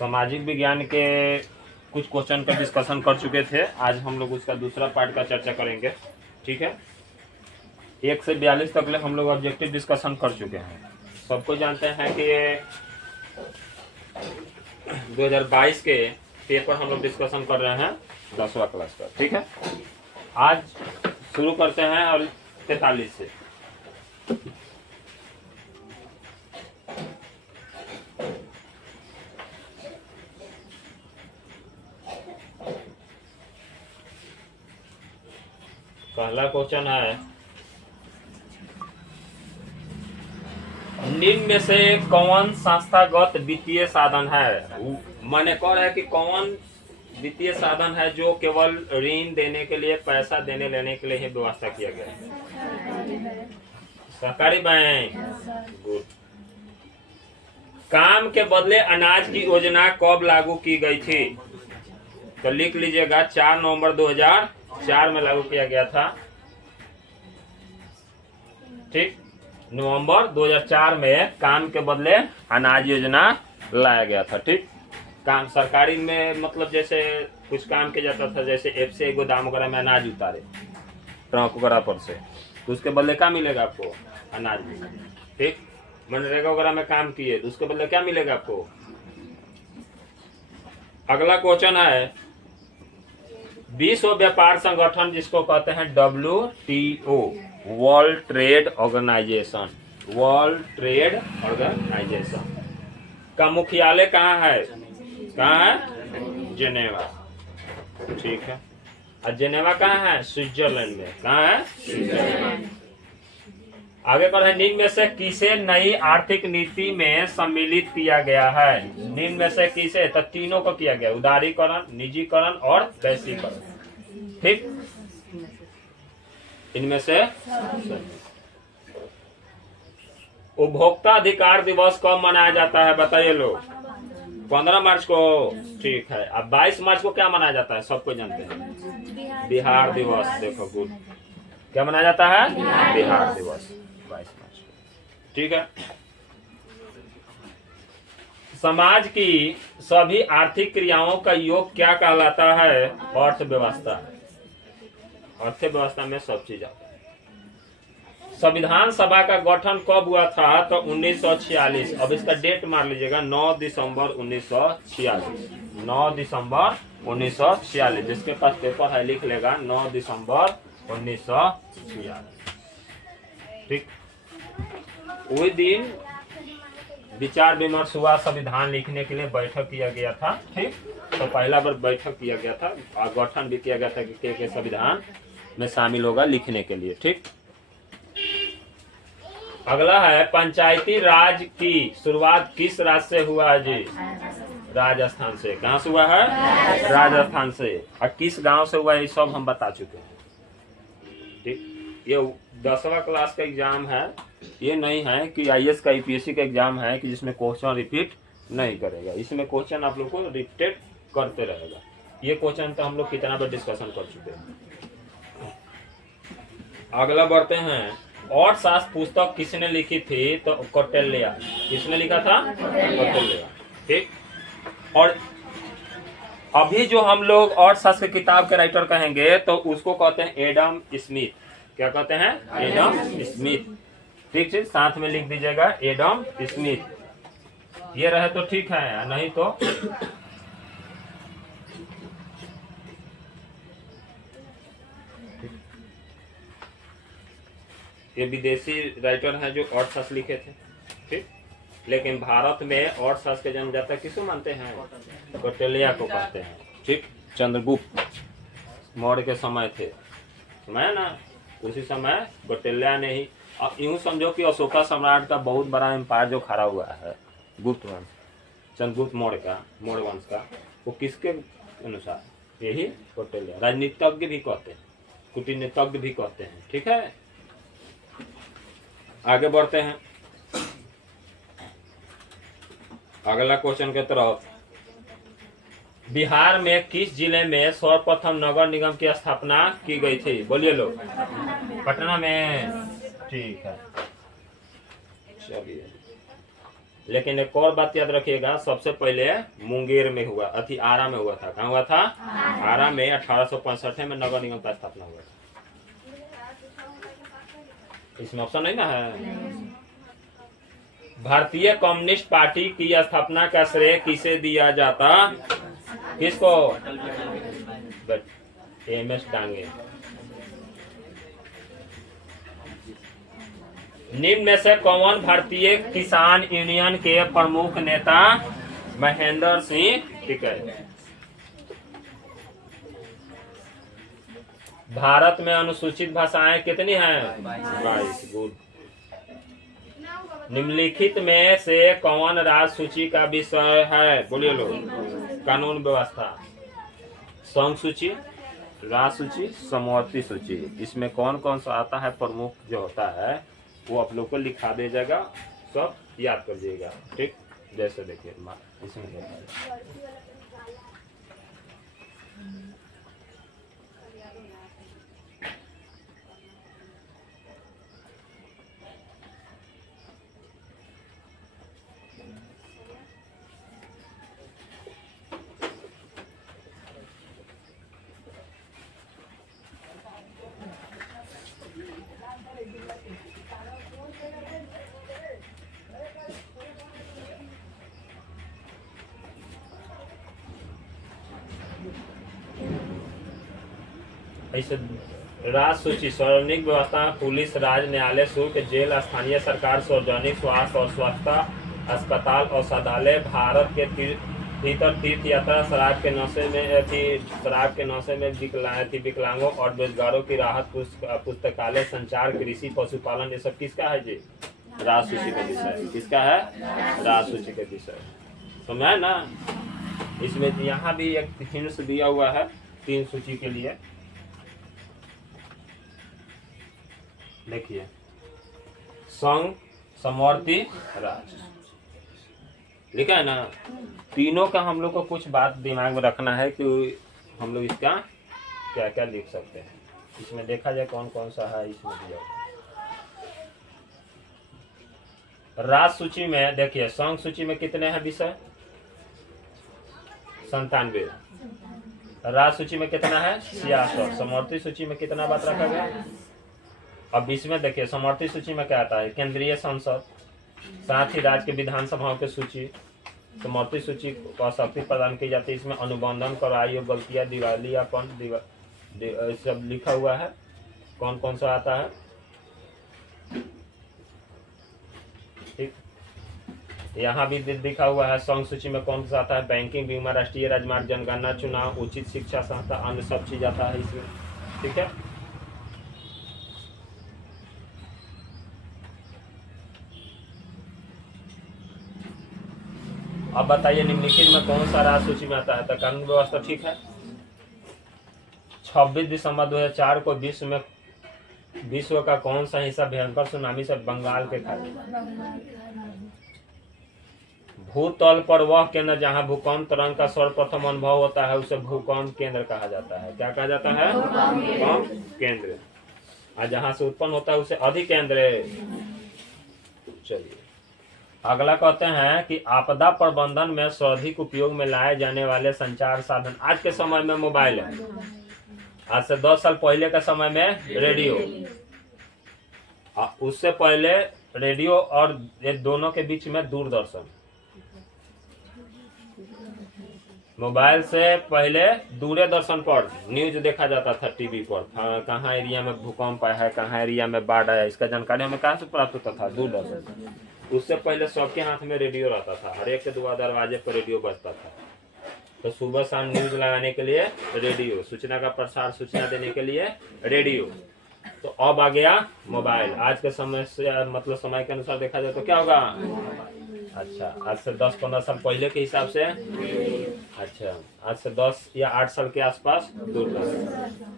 सामाजिक विज्ञान के कुछ क्वेश्चन का डिस्कशन कर चुके थे। आज हम लोग उसका दूसरा पार्ट का चर्चा करेंगे। ठीक है, 1 से 42 तक ले हम लोग ऑब्जेक्टिव डिस्कशन कर चुके हैं। सबको जानते हैं कि ये 2022 के पेपर हम लोग डिस्कशन कर रहे हैं 10वां क्लास का। ठीक है, आज शुरू करते हैं और 43 से। पहला क्वेश्चन है, निम्न में से कौन संस्थागत वित्तीय साधन है? मैंने कह रहा है कि कौन वित्तीय साधन है जो केवल ऋण देने के लिए, पैसा देने लेने के लिए ही व्यवस्था किया गया है? सहकारी बैंक। गुड। काम के बदले अनाज की योजना कब लागू की गई थी? तो लिख लीजिएगा, 4 नवंबर 2004 में लागू किया गया था। ठीक, नवंबर 2004 में काम के बदले अनाज योजना लाया गया था। ठीक, काम सरकारी में मतलब जैसे कुछ काम किया जाता था, जैसे एफसी गोदाम वगैरह में अनाज उतारे ट्रक वगैरह पर से, तो उसके बदले क्या मिलेगा आपको? अनाज मिलेगा। ठीक, मनरेगा वगैरह में काम किए तो उसके बदले क्या मिलेगा आपको? अगला क्वेश्चन है, विश्व व्यापार संगठन जिसको कहते हैं WTO, World Trade Organization, World Trade Organization का मुख्यालय कहाँ है? कहाँ है? जेनेवा। ठीक है, और जेनेवा कहाँ है? स्विट्जरलैंड में। कहाँ है? स्विट्जरलैंड। आगे बढ़े, निम्न में से किसे नई आर्थिक नीति में सम्मिलित किया गया है? निम्न में से किसे? तो तीनों को किया गया, उदारीकरण, निजीकरण और वैश्वीकरण। ठीक, इनमें से उपभोक्ता अधिकार दिवस कब मनाया जाता है? बताइए लोग। 15 मार्च को। ठीक है, अब 22 मार्च को क्या मनाया जाता है? सबको जानते हैं, बिहार दिवस। देखो, गुड। क्या मनाया जाता है? बिहार दिवस 22 मार्च को। ठीक है, समाज की सभी आर्थिक क्रियाओं का योग क्या कहलाता है? अर्थव्यवस्था। अर्थव्यवस्था में सब चीज आता है। संविधान सभा का गठन कब हुआ था? तो 1946। अब इसका डेट मार लीजिएगा, 9 दिसंबर 1946। 9 दिसंबर 1946। जिसके पास पेपर है लिख लेगा, 9 दिसंबर 1946। ठीक, वही दिन विचार विमर्श हुआ, संविधान लिखने के लिए बैठक किया गया था। ठीक, तो पहला बार बैठक किया गया था और गठन भी किया गया था कि के संविधान में शामिल होगा लिखने के लिए। ठीक, अगला है, पंचायती राज की शुरुआत किस राज्य से हुआ है जी? राजस्थान से। कहाँ से हुआ है? राजस्थान से। और किस गांव से हुआ है? ये सब हम बता चुके हैं। ठीक, ये 10वां क्लास का एग्जाम है, ये नहीं है कि IAS का UPSC का एग्जाम है कि जिसमें क्वेश्चन रिपीट नहीं करेगा। इसमें क्वेश्चन आप लोग को रिपीटेड करते रहेगा। ये क्वेश्चन तो हम लोग कितना बार डिस्कशन कर चुके हैं। अगला बढ़ते हैं, और शास्त्र पुस्तक किसने लिखी थी? तो कौटिल्य। किसने लिखा था? कौटिल्य। ठीक, और अभी जो हम लोग अर्थशास्त्र की किताब के राइटर कहेंगे तो उसको कहते हैं एडम स्मिथ। क्या कहते हैं? Adam Smith. ठीक है, साथ में लिख दीजिएगा एडम स्मिथ। ये रहे तो ठीक है, नहीं तो ये विदेशी राइटर हैं जो अर्थशास्त्र लिखे थे। ठीक, लेकिन भारत में अर्थशास्त्र के जन्मदाता किसको मानते हैं? कौटिल्य को कहते हैं। ठीक, चंद्रगुप्त मौर्य के समय थे, समय ना, उसी समय कौटिल्य ने ही। अब यूं समझो कि अशोका सम्राट का बहुत बड़ा एम्पायर जो खड़ा हुआ है, गुप्त वंश, चंद्रगुप्त मौर्य का, मौर्य वंश का, वो किसके अनुसार? यही कौटिल्य। राजनीतिज्ञ भी कहते हैं, कूटनीतिज्ञ भी कहते हैं। ठीक है, आगे बढ़ते हैं अगला क्वेश्चन के तरफ। बिहार में किस जिले में सर्वप्रथम नगर निगम की स्थापना की गई थी? बोलिए लोग। पटना में। ठीक है, चलिए लेकिन एक और बात याद रखिएगा, सबसे पहले मुंगेर में हुआ, आरा में हुआ था। कहाँ हुआ था? आरा में 1865 में नगर निगम का स्थापना हुआ था। इसमें ऑप्शन नहीं ना है। भारतीय कम्युनिस्ट पार्टी की स्थापना का श्रेय किसे दिया जाता? किसको? एम.एस. डांगे। निम्न में से कौन भारतीय किसान यूनियन के प्रमुख नेता महेंद्र सिंह टिकैत? भारत में अनुसूचित भाषाएं कितनी हैं? 22। गुड। निम्नलिखित में से कौन राज्य सूची का विषय है? बोलिए लोग। कानून व्यवस्था। संघ सूची, राज्य सूची, समवर्ती सूची। इसमें कौन कौन सा आता है प्रमुख जो होता है वो आप लोग को लिखा दे जाएगा, सब याद कर दीजिएगा। ठीक, जैसे देखिए इसमें ऐसे राज्य सूची, सार्वजनिक व्यवस्था, पुलिस, राज, न्यायालय, शुल्क, जेल, स्थानीय सरकार, सार्वजनिक स्वास्थ्य और स्वच्छता, अस्पताल, औषधालय, भारत के भीतर तीर्थ यात्रा, शराब के नशे में विकलांगों और बेरोजगारों की राहत, पुस्तकालय, संचार, कृषि, पशुपालन, ये सब किसका है जी? राज्य सूची का विषय। किसका है? राज्य सूची का विषय। समझा ना? इसमें यहाँ भी एक हिंट्स दिया हुआ है 3 सूची के लिए। देखिए, संघ, समवर्ती, राज्य लिखा है ना। तीनों का हम लोग को कुछ बात दिमाग में रखना है कि हम लोग इसका क्या क्या लिख सकते हैं। इसमें देखा जाए कौन कौन सा है इसमें दिया हुआ। राज्य सूची में देखिए, संघ सूची में कितने हैं विषय? 97। राज्य सूची में कितना है? 66। समवर्ती सूची में कितना बात रखा गया? अब इसमें देखिए, समवर्ती सूची में क्या आता है? केंद्रीय संसद, साथ ही राज्य के विधानसभाओं की सूची। समवर्ती सूची को शक्ति प्रदान की जाती है। इसमें अनुबंधन, कराई, गलतियां, दिवालियापन, सब लिखा हुआ है। कौन कौन सा आता है? ठीक, यहाँ भी लिखा हुआ है। संघ सूची में कौन सा आता है? बैंकिंग, बीमा, राष्ट्रीय राजमार्ग, जनगणना, चुनाव, उचित शिक्षा संस्था, अन्य सब चीज आता है इसमें। ठीक है, अब बताइए निम्नलिखित में कौन सा राज्य सूची में आता है? तो कानून व्यवस्था। ठीक है। 26 दिसंबर 2004 को विश्व का कौन सा हिस्सा भयंकर सुनामी से बंगाल के खाड़ी? भूतल पर वह केंद्र जहां भूकंप तरंग का सर्वप्रथम अनुभव होता है उसे भूकंप केंद्र कहा जाता है। क्या कहा जाता है? भूकंप केंद्र। और जहां से उत्पन्न होता है उसे अधिकेंद्र। चलिए, अगला कहते हैं कि आपदा प्रबंधन में सर्वाधिक उपयोग में लाए जाने वाले संचार साधन। आज के समय में मोबाइल है, आज से 10 साल पहले के समय में रेडियो, उससे पहले रेडियो और ये दोनों के बीच में दूरदर्शन। मोबाइल से पहले दूरदर्शन पर न्यूज देखा जाता था, टीवी पर। कहाँ एरिया में भूकंप आया है, कहाँ एरिया में बाढ़ आया, इसका जानकारी हमें कहाँ से प्राप्त होता था? दूरदर्शन। उससे पहले सबके हाथ में रेडियो रहता था, हर एक के दरवाजे पर रेडियो बजता था। तो सुबह शाम न्यूज लगाने के लिए रेडियो, सूचना का प्रसार, सूचना देने के लिए रेडियो। तो अब आ गया मोबाइल। आज के समय से मतलब समय के अनुसार देखा जाए तो क्या होगा? अच्छा, आज से 10-15 साल पहले के हिसाब से, अच्छा आज से 10 या 8 साल के आसपास दूरदर्शन।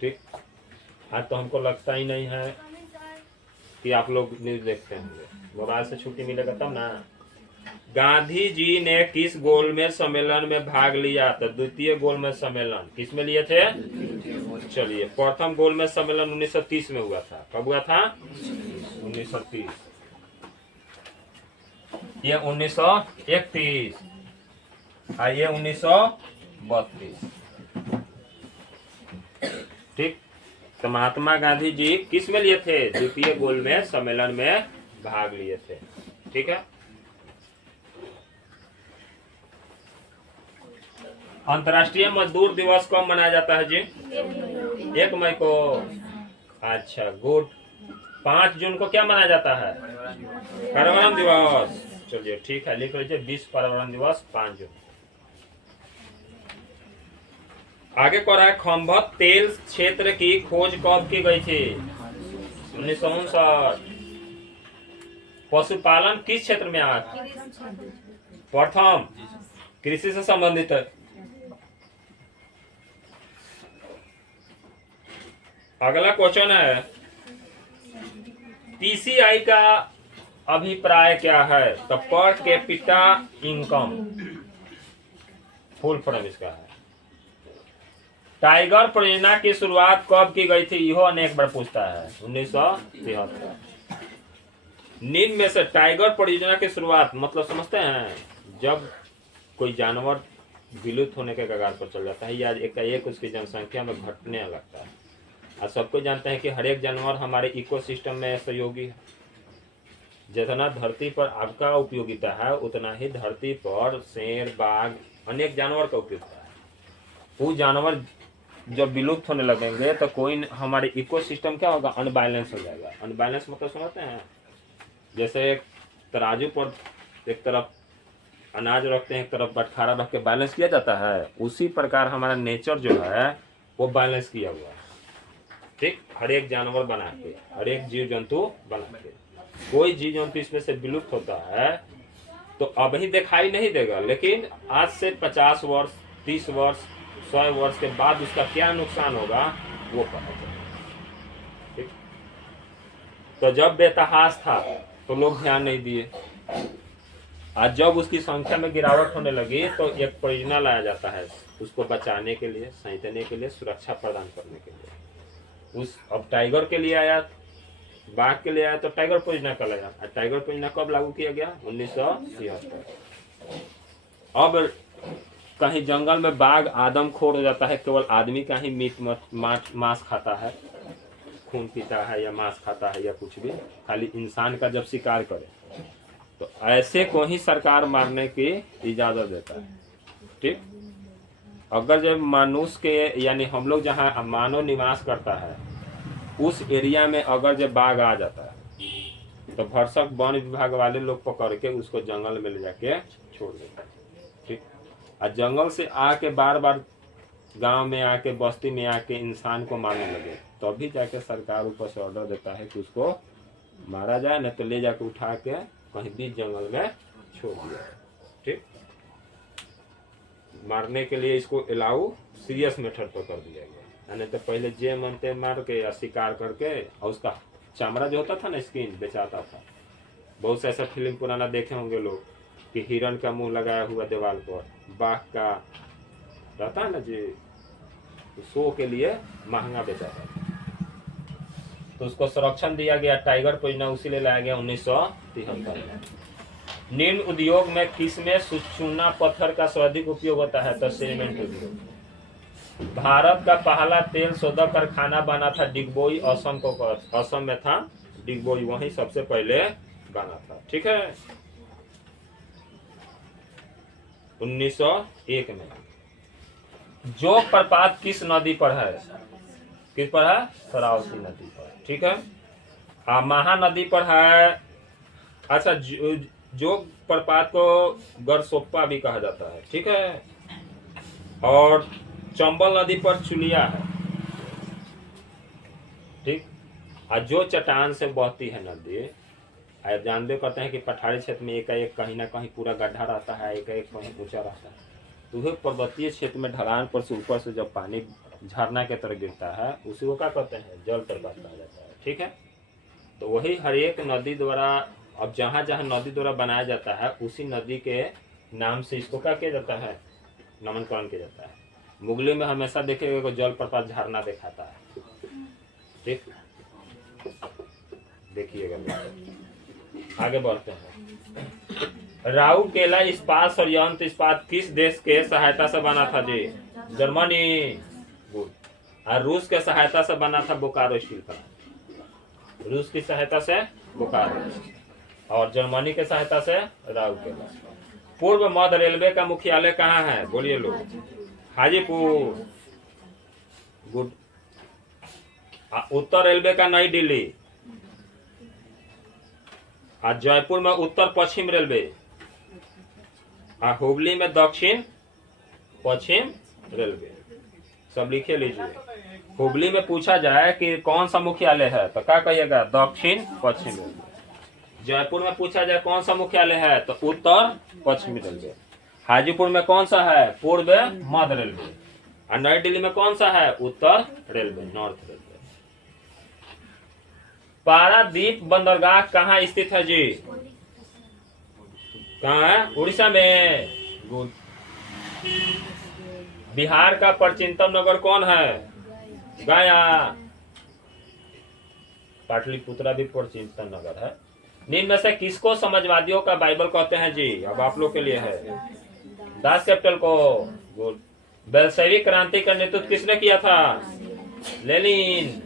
ठीक, आज तो हमको लगता ही नहीं है कि आप लोग न्यूज देखते होंगे। मोबाइल से छुट्टी मिलेगा तब ना। गांधी जी ने किस गोलमेज सम्मेलन में भाग लिया? तो द्वितीय गोलमेज सम्मेलन। किस में लिए थे? चलिए, प्रथम गोलमेज सम्मेलन 1930 में हुआ था। कब हुआ था? 1930। ये 1931 और ये 1932। ठीक। तो महात्मा गांधी जी किस में लिए थे? द्वितीय गोलमेज सम्मेलन में भाग लिए थे। ठीक है। अंतर्राष्ट्रीय मजदूर दिवस कब मनाया जाता है जी? 1 मई को। अच्छा गुड। 5 जून को क्या मनाया जाता है? पर्यावरण दिवस। चलिए ठीक है, लिख लीजिए विश्व पर्यावरण दिवस 5 जून। आगे कह रहा है खंभत तेल क्षेत्र की खोज कब की गई थी? 1959। पशुपालन किस क्षेत्र में आया? प्रथम कृषि से संबंधित है। अगला क्वेश्चन है पीसीआई का अभिप्राय क्या है? तो per capita income full form इसका है। टाइगर परियोजना की शुरुआत कब की गई थी? यह अनेक बार पूछता है। 1973। निम्न में से टाइगर परियोजना की शुरुआत मतलब समझते हैं? जब कोई जानवर विलुप्त होने के कगार पर चल जाता है या एकाएक उसकी जनसंख्या में घटने लगता है। और सबको जानते हैं कि हर एक जानवर हमारे इकोसिस्टम में सहयोगी है। जितना धरती पर आपका उपयोगिता है उतना ही धरती पर शेर, बाघ, अनेक जानवर का उपयोगिता है। वो जानवर जब विलुप्त होने लगेंगे तो कोई हमारे इकोसिस्टम क्या होगा? अनबैलेंस हो जाएगा। अनबैलेंस मतलब समझते हैं? जैसे एक तराजू पर एक तरफ अनाज रखते हैं, एक तरफ बटखारा रख के बैलेंस किया जाता है, उसी प्रकार हमारा नेचर जो है वो बैलेंस किया हुआ है। ठीक। हर एक जानवर बना के, हर एक जीव जंतु बना के। कोई जीव जंतु इसमें से विलुप्त होता है तो अभी दिखाई नहीं देगा, लेकिन आज से 50 वर्ष, 30 वर्ष, 100 वर्ष के बाद उसका क्या नुकसान होगा वो पता चलेगा। ठीक। तो जब बेतहाश था तो लोग ध्यान नहीं दिए। आज जब उसकी संख्या में गिरावट होने लगी तो एक परियोजना लाया जाता है उसको बचाने के लिए, सहेजने के लिए, सुरक्षा प्रदान करने के लिए। उस अब टाइगर के लिए आया, बाघ के लिए आया तो टाइगर परियोजना का लाया। टाइगर परियोजना कब लागू किया गया? 1973। अब कहीं जंगल में बाघ आदमखोर हो जाता है, केवल आदमी का ही मीट मांस खाता है, खून पीता है या मांस खाता है या कुछ भी, खाली इंसान का जब शिकार करे तो ऐसे को ही सरकार मारने की इजाजत देता है। ठीक। अगर जब मनुष्य के यानी हम लोग जहाँ मानव निवास करता है उस एरिया में अगर जब बाघ आ जाता है तो भरसक वन विभाग वाले लोग पकड़ के उसको जंगल में ले जाके छोड़ देता है। ठीक। और जंगल से आके बार बार गांव में आके, बस्ती में आके इंसान को मारने लगे तभी जाके सरकार ऊपर से ऑर्डर देता है कि उसको मारा जाए, नहीं तो ले जाके उठा के कहीं बीच जंगल में छोड़ दिया। ठीक। मारने के लिए इसको अलाउ सीरियस मेथड पर कर दिया गया। नहीं तो पहले जे मनते मार के या शिकार करके और उसका चमड़ा जो होता था ना, स्किन बेचाता था। बहुत से ऐसा फिल्म पुराना देखे होंगे लोग कि हिरन का मुंह लगाया हुआ दीवार पर, बाघ का रहता है ना जी, शो के लिए महंगा बेचाता था। तो उसको संरक्षण दिया गया। टाइगर परियोजना उसी ले लाया गया 1973 में। निम्न उद्योग में किसमें चूना पत्थर का सर्वाधिक उपयोग होता है? तो सीमेंट उद्योग। भारत का पहला तेल शोधक कारखाना बना था डिगबोई, असम को, असम में था डिगबोई, वहीं सबसे पहले बना था। ठीक है। 1901 में। जोग प्रपात किस नदी पर है? किस पर है? शरावती नदी पर। ठीक है। महानदी पर है। अच्छा, जोग प्रपात को गरसोप्पा भी कहा जाता है। ठीक है। और चंबल नदी पर चुलिया है। ठीक। और जो चट्टान से बहती है नदी, आप जानते करते हैं कि पठारी क्षेत्र में एकाएक कहीं ना कहीं पूरा गड्ढा रहता है, एकाएक कहीं ऊंचा रहता है। तो वह पर्वतीय क्षेत्र में ढलान पर से ऊपर से जब पानी झरना के तरह गिरता है उसी को क्या कहते हैं? जल प्रपात कहा जाता है। ठीक है। तो वही हर एक नदी द्वारा, अब जहाँ जहाँ नदी द्वारा बनाया जाता है उसी नदी के नाम से इसको क्या किया जाता है? नामकरण किया जाता है। मुगली में हमेशा देखेगा जल प्रपात झरना दिखाता है। ठीक। देखिएगा। आगे बढ़ते हैं। राउ केला इस्पात संयंत्र इस्पात किस देश के सहायता से बना था जी? जर्मनी। गुड। और रूस के सहायता से बना था बोकारो स्टील प्लांट। रूस की सहायता से बोकारो और जर्मनी के सहायता से राउ केला। पूर्व मध्य रेलवे का मुख्यालय कहाँ है? बोलिए लोग। हाजीपुर। गुड। उत्तर रेलवे का नई दिल्ली। और जयपुर में उत्तर पश्चिम रेलवे। और हुबली में दक्षिण पश्चिम रेलवे। सब लिखे लीजिए। हुबली में पूछा जाए कि कौन सा मुख्यालय है तो क्या कहिएगा? दक्षिण पश्चिम रेलवे। जयपुर में पूछा जाए कौन सा मुख्यालय है तो उत्तर पश्चिमी रेलवे। हाजीपुर में कौन सा है? पूर्व मध्य रेलवे। और नई दिल्ली में कौन सा है? उत्तर रेलवे, नॉर्थ रेलवे। पारादीप बंदरगाह कहाँ स्थित है जी? कहाँ है? उड़ीसा में। गुड। बिहार का प्राचीनतम नगर कौन है? गया। पाटलिपुत्रा भी प्राचीनतम नगर है। निम्न में से किसको समाजवादियों का बाइबल कहते हैं जी? अब आप लोग के लिए है। दास कैपिटल को। गुड। बेल्शेविक क्रांति का नेतृत्व किसने किया था? लेनिन।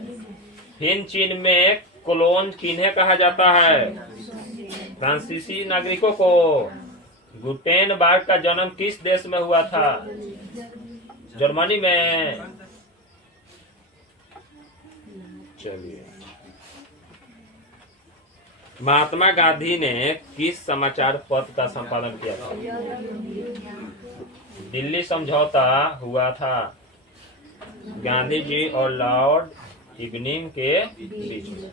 हिंद चीन में कोलोन किन्हें कहा जाता है? फ्रांसीसी नागरिकों को। गुटेनबर्ग का जन्म किस देश में हुआ था? जर्मनी में। चलिए, महात्मा गांधी ने किस समाचार पत्र का संपादन किया था? दिल्ली समझौता हुआ था गांधी जी और लॉर्ड इरविन के बीच में।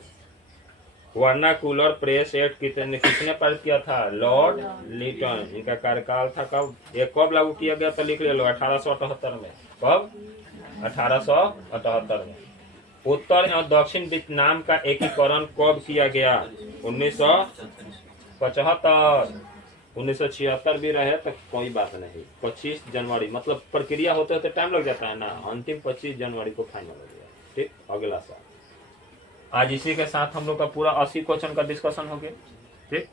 वर्नाकुलर प्रेस एक्ट किसने पारित किया था? लॉर्ड लिटन। इनका कार्यकाल था कब? ये कब लागू किया गया? तो लिख ले लो 1878 में। कब? 1878 में। उत्तर एवं दक्षिण वियतनाम का एकीकरण कब किया गया? 1975। 1976 भी रहे तो कोई बात नहीं। 25 जनवरी मतलब प्रक्रिया होते होते टाइम लग जाता है ना। अंतिम 25 जनवरी को फाइनल हो गया। ठीक, अगला साल। आज इसी के साथ हम लोग का पूरा 80 क्वेश्चन का डिस्कशन हो गया। ठीक,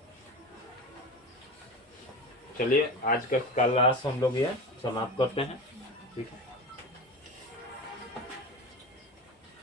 चलिए आज का क्लास हम लोग ये समाप्त करते हैं। ठीक है।